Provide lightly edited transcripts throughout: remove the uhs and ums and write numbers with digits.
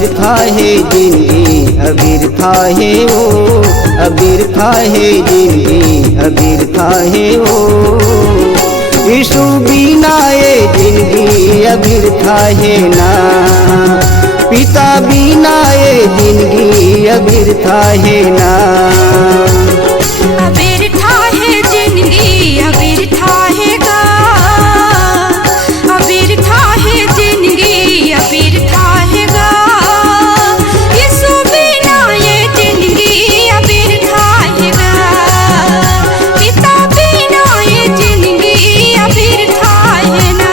अबिरथा है जिंदगी अबिरथा है वो, अबिरथा है जिंदगी अबिरथा है वो। यीशु बिना ये जिंदगी अबिरथा है ना, पिता बिना ये जिंदगी अबिरथा है ना। अबिरथा है जिंदगी अबिरथा है गा, अबिरथा है जिंदगी अबिरथा है गा। यीशु बिना ये जिंदगी अबिरथा है गा, पिता बिना ये जिंदगी अबिरथा है ना।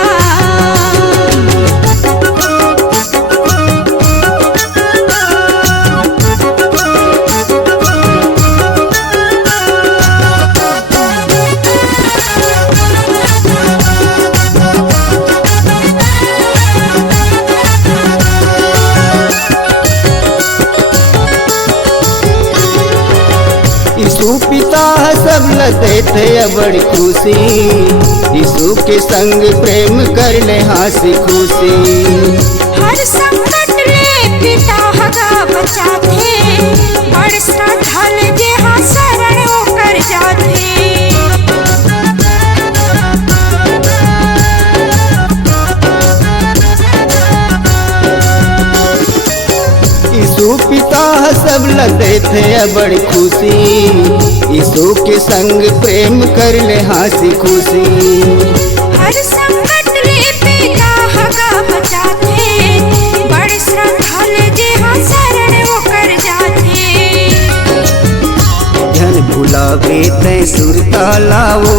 यीशु पिता सब लते थे बड़ी खुशी, यीशु के संग प्रेम कर ले हंसी खुशी। हर संकट ले पिता हगा बचाथे, बड़ श्रद्धाल जे हाँ शरण होकर जाथे। यीशु पिता सब लते थे बड़ी खुशी, यीशु के संग प्रेम कर ले हंसी खुशी। हर संकट ले पिता हगा बचाथे, बड़ श्रद्धाल जे हाँ शरण होकर जाथे। झन भुलावे तै सुरतालावो,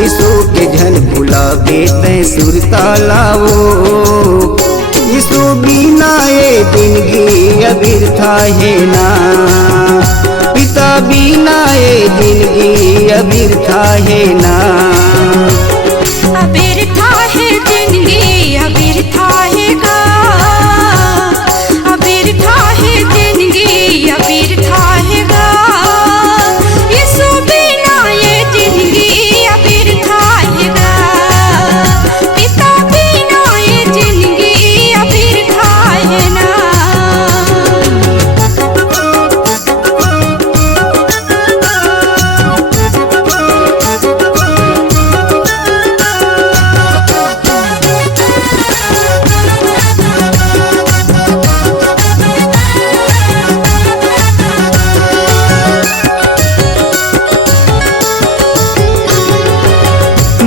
यीशु के झन भुलावे तै सुरतालावो। यीशु बिना ये जिंदगी अबिरथा है ना, पिता बिना ये जिंदगी अबिरथा है ना। अबिरथा है जिंदगी अबिरथा है गा, अबिरथा है जिंदगी अबिरथा है गा। यीशु बिना ये जिंदगी अबिरथा है गा, पिता बिना ये जिंदगी अबिरथा है ना।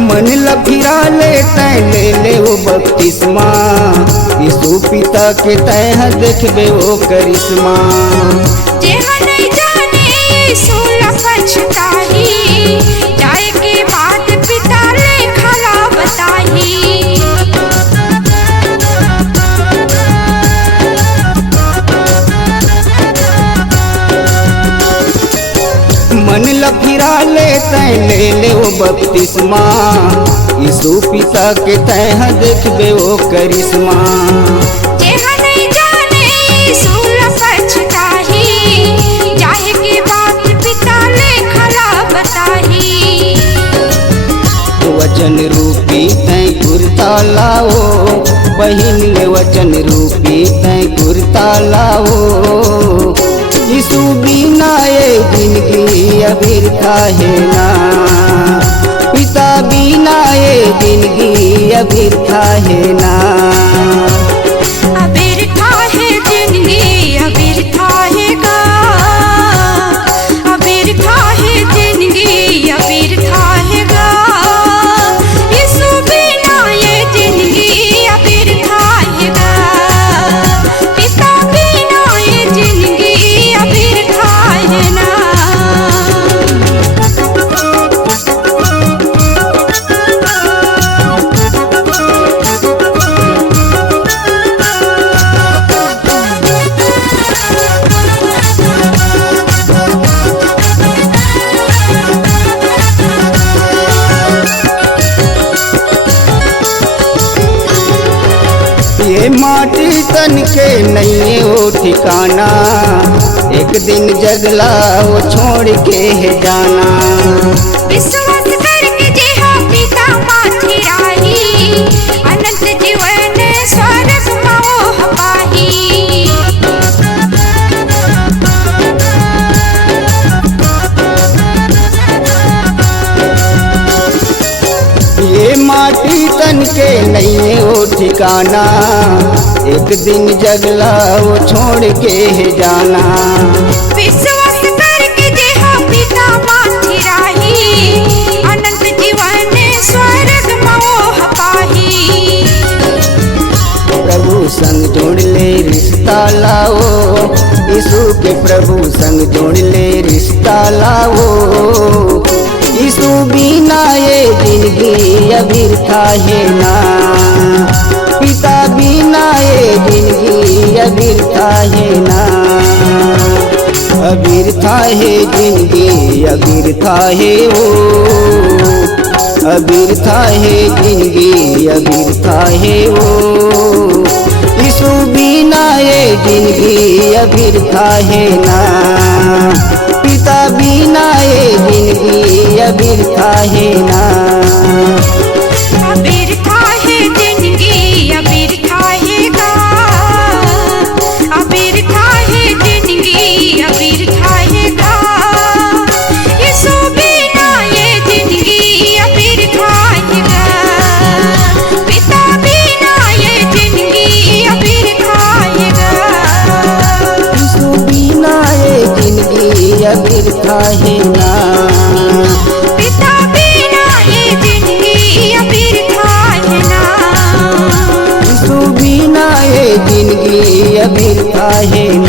मन लफिरा ले तै ले ले वो बपतिस्मा, यीशु पिता के तै देखबे वो करिश्मा। जेहा नहीं जाने यीशु ला पछताही, जाए के बाद पिता ले खला बताही। मन लफिरा ले तै ले ले वो बपतिस्मा, यीशु पिता के तै देखबे वो करिश्मा। जेहा नहीं जाने यीशु ला पछताही, जाए के बाद पिता ले खला बताही। वचन रूपी तै कुर्ता लाओ, बहिन ले वचन रूपी तै कुर्ता लाओ। यीशु बिना ये जिंदगी अबिरथा है ना, पिता बिना ये जिंदगी अबिरथा है ना। अबिरथा है जिंदगी अबिरथा है गा, अबिरथा है जिंदगी अबिरथा है गा। यीशु बिना ये जिंदगी अबिरथा है गा, पिता बिना ये जिंदगी अबिरथा है ना। ये माटी तन के नहीं हो ठिकाना, एक दिन जगला वो छोड़ के है जाना। विश्वास करके जेहा पिता माथि राही, अनंत जीवन स्वर्ग मोह पाही। दुष्टन के नहीं वो ठिकाना, एक दिन जगला वो छोड़ के है जाना। विश्वास करके जेहा पिता माथि राही, अनंत जीवन स्वर्ग मोह पाही। प्रभु संग जोड़ ले रिश्ता लाओ, यीशु के प्रभु संग जोड़ ले रिश्ता लाओ। यीशु बिना ये जिंदगी अबिरथा है ना, पिता बिना ये जिंदगी अबिरथा है ना। अबिरथा है जिंदगी अबिरथा है वो, अबिरथा है जिंदगी अबिरथा है वो। यीशु बिना ये जिंदगी अबिरथा है ना, पिता बिना ये जिंदगी अबिरथा है ना। अबिरथा है जिंदगी अबिरथा है गा, अबिरथा है जिंदगी अबिरथा है गा। यीशु बिना ये जिंदगी अबिरथा है गा, पिता बिना ये जिंदगी अबिरथा है गा। यीशु बिना ये जिंदगी अबिरथा है ना, पिता बिना ये जिंदगी अबिरथा है ना। यीशु बिना ये जिंदगी अबिरथा है ना।